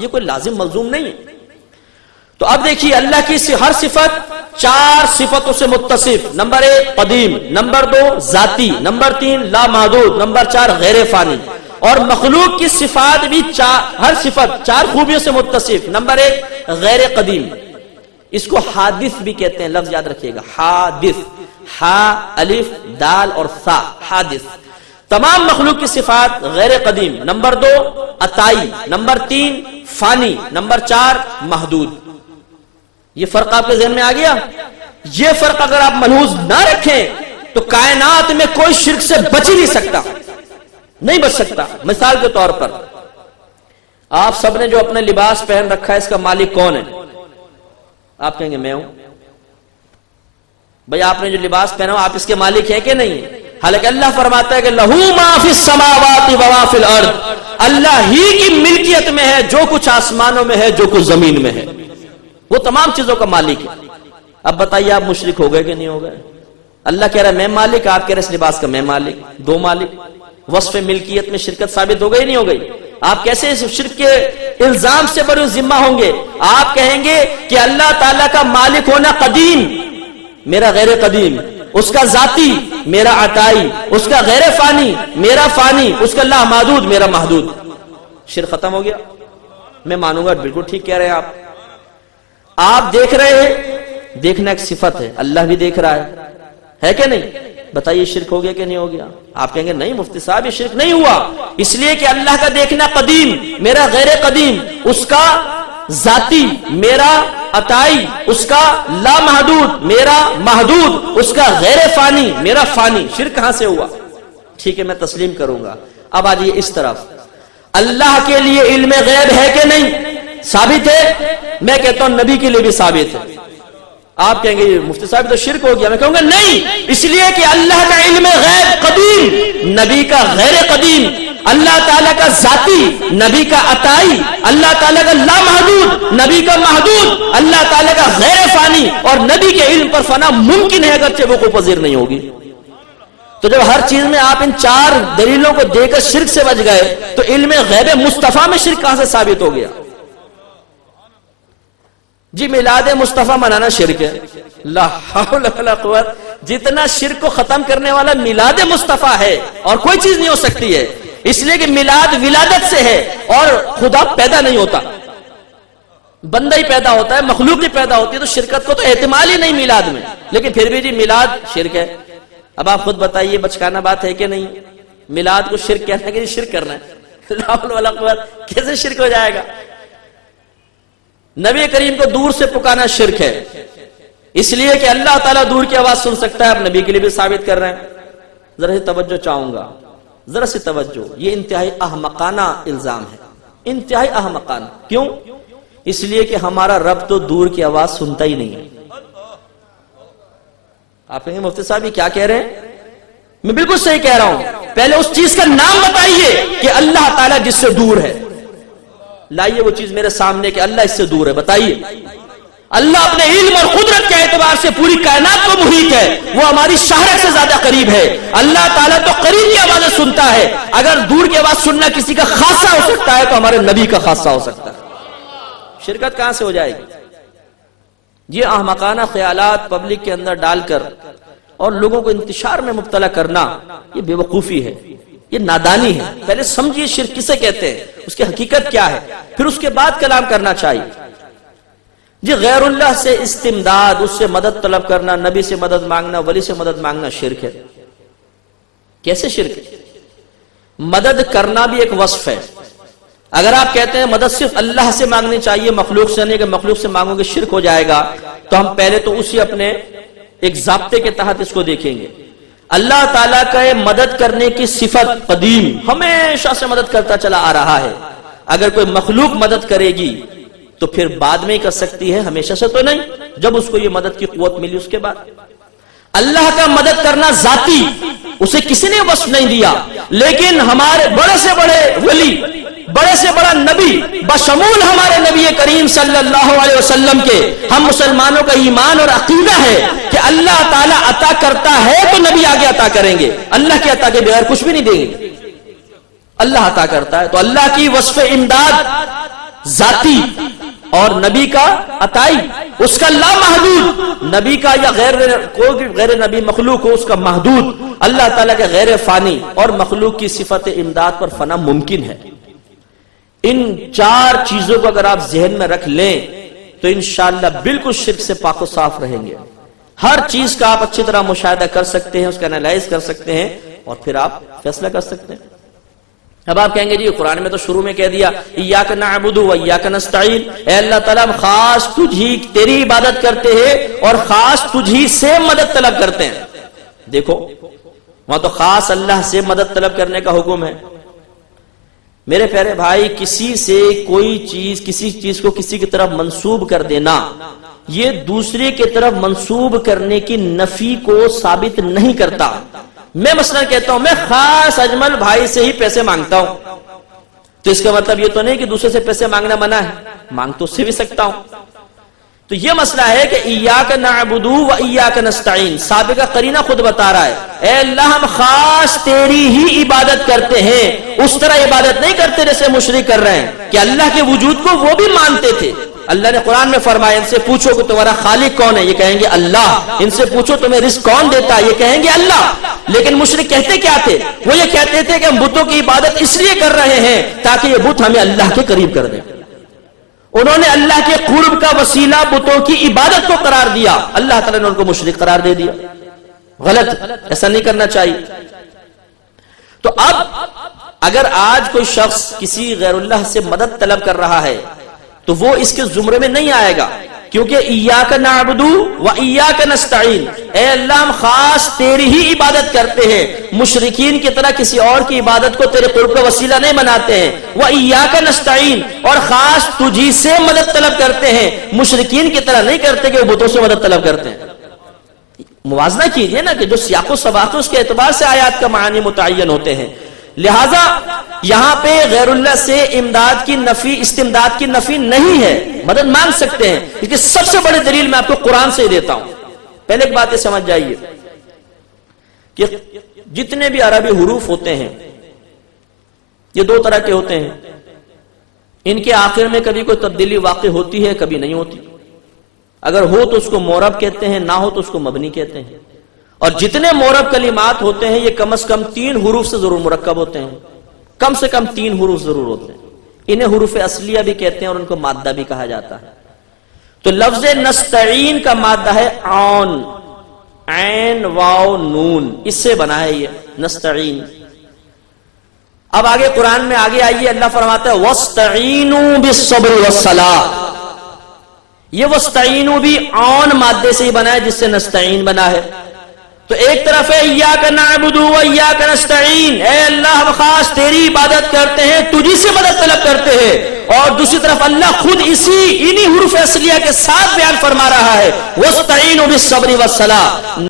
یہ کوئی لازم ملزوم نہیں ہے. تو اب دیکھیے اللہ کی ہر صفت 4 صفتوں سے متصف. نمبر 1 قدیم، نمبر 2 ذاتی، نمبر 3 لا محدود، نمبر 4 غیر فانی. اور مخلوق کی صفات بھی ہر صفت 4 خوبیوں سے متصف. نمبر 1 غیر قدیم، اس کو حادث بھی کہتے ہیں. لفظ یاد رکھیے گا، حادث، ہا الف دال اور سا، حادث. تمام مخلوق کی صفات غیر قدیم. نمبر 2 عطائی، نمبر 3 فانی، نمبر 4 محدود. یہ فرق آپ کے ذہن میں آ گیا؟ یہ فرق اگر آپ ملحوظ نہ رکھیں تو کائنات میں کوئی شرک سے بچ ہی نہیں سکتا، نہیں بچ سکتا. مثال کے طور پر آپ سب نے جو اپنے لباس پہن رکھا ہے اس کا مالک کون ہے؟ آپ کہیں گے میں ہوں. بھئی آپ نے جو لباس پہنا ہو آپ اس کے مالک ہیں کہ نہیں؟ حالانکہ اللہ فرماتا ہے کہ لہو ما فی السماوات و ما فی الارض، اللہ ہی کی ملکیت میں ہے جو کچھ آسمانوں میں ہے، جو کچھ زمین میں ہے. وہ تمام چیزوں کا مالک ہے. اب بتائیے آپ مشرک ہو گئے کہ نہیں ہو گئے؟ اللہ کہہ رہا ہے میں مالک، آپ کہہ رہے اس لباس کا میں مالک. 2 مالک. وصف ملکیت میں شرکت ثابت ہو گئی نہیں ہو گئی؟ آپ کیسے اس شرک کے الزام سے بری ذمہ ہوں گے؟ آپ کہیں گے کہ اللہ تعالیٰ کا مالک ہونا قدیم، میرا غیر قدیم، اس کا ذاتی، میرا عطائی، اس کا غیر فانی، میرا فانی، اس کا لا محدود، میرا محدود. شرک ختم ہو گیا. میں مانوں گا بالکل ٹھیک کہہ رہے ہیں آپ دیکھ رہے ہیں، دیکھنا ایک صفت ہے، اللہ بھی دیکھ رہا ہے کہ نہیں؟ بتائیے شرک ہو گیا کہ نہیں ہو گیا؟ آپ کہیں گے نہیں مفتی صاحب یہ شرک نہیں ہوا، اس لیے کہ اللہ کا دیکھنا قدیم، میرا غیر قدیم، اس کا ذاتی، میرا عطائی، اس کا لا محدود، میرا محدود، اس کا غیر فانی، میرا فانی. شرک کہاں سے ہوا؟ ٹھیک ہے میں تسلیم کروں گا. اب آجئے اس طرف، اللہ کے لیے علم غیب ہے کہ نہیں؟ ثابت ہے. میں کہتا ہوں نبی کے لیے بھی ثابت ہے. آپ کہیں گے مفتی صاحب تو شرک ہو گیا. میں کہوں گا نہیں، اس لیے کہ اللہ کا علم غیب قدیم، نبی کا غیر قدیم. اللہ تعالیٰ کا ذاتی، نبی کا عطائی. اللہ تعالیٰ کا لا محدود، نبی کا محدود. اللہ تعالیٰ کا غیر فانی، اور نبی کے علم پر فنا ممکن ہے اگرچہ وہ کو پذیر نہیں ہوگی. تو جب ہر چیز میں آپ ان 4 دلیلوں کو دے کر شرک سے بچ گئے تو علم غیب مصطفیٰ میں شرک کہاں سے ثابت ہو گیا؟ جی میلاد مصطفیٰ منانا شرک ہے. لا حول ولا قوت. جتنا شرک کو ختم کرنے والا میلاد مصطفیٰ ہے اور کوئی چیز نہیں ہو سکتی ہے. اس لیے کہ میلاد ولادت سے ہے اور خدا پیدا نہیں ہوتا، بندہ ہی پیدا ہوتا ہے، مخلوق ہی پیدا ہوتی ہے. تو شرکت کو تو احتمال ہی نہیں میلاد میں، لیکن پھر بھی جی میلاد شرک ہے. اب آپ خود بتائیے بچکانہ بات ہے کہ نہیں؟ میلاد کو شرک کہنا ہے کہ شرک کرنا ہے؟ لا حول ولا قوت. کیسے شرک ہو جائے گا؟ نبی کریم کو دور سے پکارنا شرک ہے، اس لیے کہ اللہ تعالیٰ دور کی آواز سن سکتا ہے. اب نبی کے لیے بھی ثابت کر رہے ہیں. ذرا سی توجہ چاہوں گا، ذرا سی توجہ. یہ انتہائی احمقانہ الزام ہے، انتہائی احمقانہ. کیوں؟ اس لیے کہ ہمارا رب تو دور کی آواز سنتا ہی نہیں ہے. آپ کہیں گے مفتی صاحب یہ کیا کہہ رہے ہیں؟ میں بالکل صحیح کہہ رہا ہوں. پہلے اس چیز کا نام بتائیے کہ اللہ تعالیٰ جس سے دور ہے. لائیے وہ چیز میرے سامنے کہ اللہ اس سے دور ہے. بتائیے. اللہ اپنے علم اور قدرت کے اعتبار سے پوری کائنات کو محیط ہے، وہ ہماری شہرت سے زیادہ قریب ہے. اللہ تعالیٰ تو قریب کی آوازیں سنتا ہے. اگر دور کی آواز سننا کسی کا خاصہ ہو سکتا ہے تو ہمارے نبی کا خاصہ ہو سکتا ہے. شرکت کہاں سے ہو جائے گی؟ یہ احمقانہ خیالات پبلک کے اندر ڈال کر اور لوگوں کو انتشار میں مبتلا کرنا یہ بے وقوفی ہے، یہ نادانی ہے. پہلے سمجھیے شرک کسے کہتے ہیں، اس کی حقیقت کیا ہے، پھر اس کے بعد کلام کرنا چاہیے. جی غیر اللہ سے استمداد، اس سے مدد طلب کرنا، نبی سے مدد مانگنا، ولی سے مدد مانگنا شرک ہے. کیسے شرک ہے؟ مدد کرنا بھی ایک وصف ہے. اگر آپ کہتے ہیں مدد صرف اللہ سے مانگنی چاہیے، مخلوق سے نہیں، کہ مخلوق سے مانگو گے شرک ہو جائے گا، تو ہم پہلے تو اسی اپنے ایک ضابطے کے تحت اس کو دیکھیں گے. اللہ تعالیٰ کا مدد کرنے کی صفت قدیم، ہمیشہ سے مدد کرتا چلا آ رہا ہے. اگر کوئی مخلوق مدد کرے گی تو پھر بعد میں ہی کر سکتی ہے، ہمیشہ سے تو نہیں. جب اس کو یہ مدد کی قوت ملی اس کے بعد. اللہ کا مدد کرنا ذاتی، اسے کسی نے وصف نہیں دیا، لیکن ہمارے بڑے سے بڑے ولی، بڑے سے بڑا نبی، بشمول ہمارے نبی کریم صلی اللہ علیہ وسلم کے، ہم مسلمانوں کا ایمان اور عقیدہ ہے کہ اللہ تعالیٰ عطا کرتا ہے تو نبی آگے عطا کریں گے. اللہ کے عطا کے بغیر کچھ بھی نہیں دیں گے. اللہ عطا کرتا ہے تو اللہ کی وصف امداد ذاتی اور نبی کا عطائی، اس کا لامحدود، نبی کا یا کوئی بھی غیر نبی مخلوق ہو اس کا محدود، اللہ تعالیٰ کے غیر فانی اور مخلوق کی صفت امداد پر فنا ممکن ہے۔ ان چار چیزوں کو اگر آپ ذہن میں رکھ لیں تو انشاءاللہ بالکل شرک سے پاک و صاف رہیں گے۔ ہر چیز کا آپ اچھی طرح مشاہدہ کر سکتے ہیں، اس کا انالائز کر سکتے ہیں اور پھر آپ فیصلہ کر سکتے ہیں۔ اب آپ کہیں گے جی قرآن میں تو شروع میں کہہ دیا ایاک نعبد و ایاک نستعین، اے اللہ تعالیٰ ہم خاص تجھی تیری عبادت کرتے ہیں اور خاص تجھی سے مدد طلب کرتے ہیں۔ دیکھو وہاں تو خاص اللہ سے مدد طلب کرنے کا حکم ہے۔ میرے پیارے بھائی، کسی سے کوئی چیز، کسی چیز کو کسی کی طرف منسوب کر دینا، یہ دوسرے کی طرف منسوب کرنے کی نفی کو ثابت نہیں کرتا۔ میں مثلا کہتا ہوں میں خاص اجمل بھائی سے ہی پیسے مانگتا ہوں، تو اس کا مطلب یہ تو نہیں کہ دوسرے سے پیسے مانگنا منع ہے، مانگ تو اس سے بھی سکتا ہوں۔ تو یہ مسئلہ ہے کہ ایاک نعبد و ایاک نستعین، سابقہ قرینہ خود بتا رہا ہے اے اللہ ہم خاص تیری ہی عبادت کرتے ہیں، اس طرح عبادت نہیں کرتے جیسے مشرک کر رہے ہیں کہ اللہ کے وجود کو وہ بھی مانتے تھے۔ اللہ نے قرآن میں فرمایا ان سے پوچھو کہ تمہارا خالق کون ہے، یہ کہیں گے اللہ۔ ان سے پوچھو تمہیں رزق کون دیتا ہے، یہ کہیں گے اللہ۔ لیکن مشرک کہتے کیا تھے؟ وہ یہ کہتے تھے کہ ہم بتوں کی عبادت اس لیے کر رہے ہیں تاکہ یہ بت ہمیں اللہ کے قریب کر دیں۔ انہوں نے اللہ کے قرب کا وسیلہ بتوں کی عبادت کو قرار دیا، اللہ تعالیٰ نے ان کو مشرک قرار دے دیا۔ غلط، ایسا نہیں کرنا چاہیے۔ تو اب اگر آج کوئی شخص کسی غیر اللہ سے مدد طلب کر رہا ہے تو وہ اس کے زمرے میں نہیں آئے گا، کیونکہ ایاک نعبد و ایاک نستعین، اے اللہ ہم خاص تیری ہی عبادت کرتے ہیں، مشرکین کی طرح کسی اور کی عبادت کو تیرے قرب کا وسیلہ نہیں بناتے ہیں۔ و ایاک نستعین، اور خاص تجھی سے مدد طلب کرتے ہیں، مشرکین کی طرح نہیں کرتے کہ وہ بتوں سے مدد طلب کرتے ہیں۔ موازنہ کیجئے نا کہ جو سیاق و سباق اس کے اعتبار سے آیات کا معنی متعین ہوتے ہیں۔ لہٰذا یہاں پہ غیر اللہ سے امداد کی نفی، استمداد کی نفی نہیں ہے، مدد مانگ سکتے ہیں۔ لیکن سب سے بڑی دلیل میں آپ کو قرآن سے ہی دیتا ہوں۔ پہلے ایک بات یہ سمجھ جائیے کہ جتنے بھی عربی حروف ہوتے ہیں یہ دو طرح کے ہوتے ہیں، ان کے آخر میں کبھی کوئی تبدیلی واقع ہوتی ہے، کبھی نہیں ہوتی۔ اگر ہو تو اس کو معرب کہتے ہیں، نہ ہو تو اس کو مبنی کہتے ہیں۔ اور جتنے معرب کلمات ہوتے ہیں یہ کم از کم 3 حروف سے ضرور مرکب ہوتے ہیں، کم سے کم 3 حروف ضرور ہوتے ہیں۔ انہیں حروف اصلیہ بھی کہتے ہیں اور ان کو مادہ بھی کہا جاتا ہے۔ تو لفظ نستعین کا مادہ ہے عون، عین واو نون، اس سے بنا ہے یہ نستعین۔ اب آگے قرآن میں آگے آئیے، اللہ فرماتا ہے وَاسْتَعِینُوا بِالصَّبْرِ وَالصَّلَاةِ، یہ وَاسْتَعِینُوا بھی عون مادے سے ہی بنا ہے جس سے نستعین بنا ہے۔ تو ایک طرف ہے ایاک نعبد و ایاک نستعین، اے اللہ ہم خاص تیری عبادت کرتے ہیں، تجھی سے مدد طلب کرتے ہیں، اور دوسری طرف اللہ خود انہی حروف اصلیہ کے ساتھ بیان فرما رہا ہے وَاسْتَعِینُوا بِالصَّبْرِ وَالصَّلَاةِ۔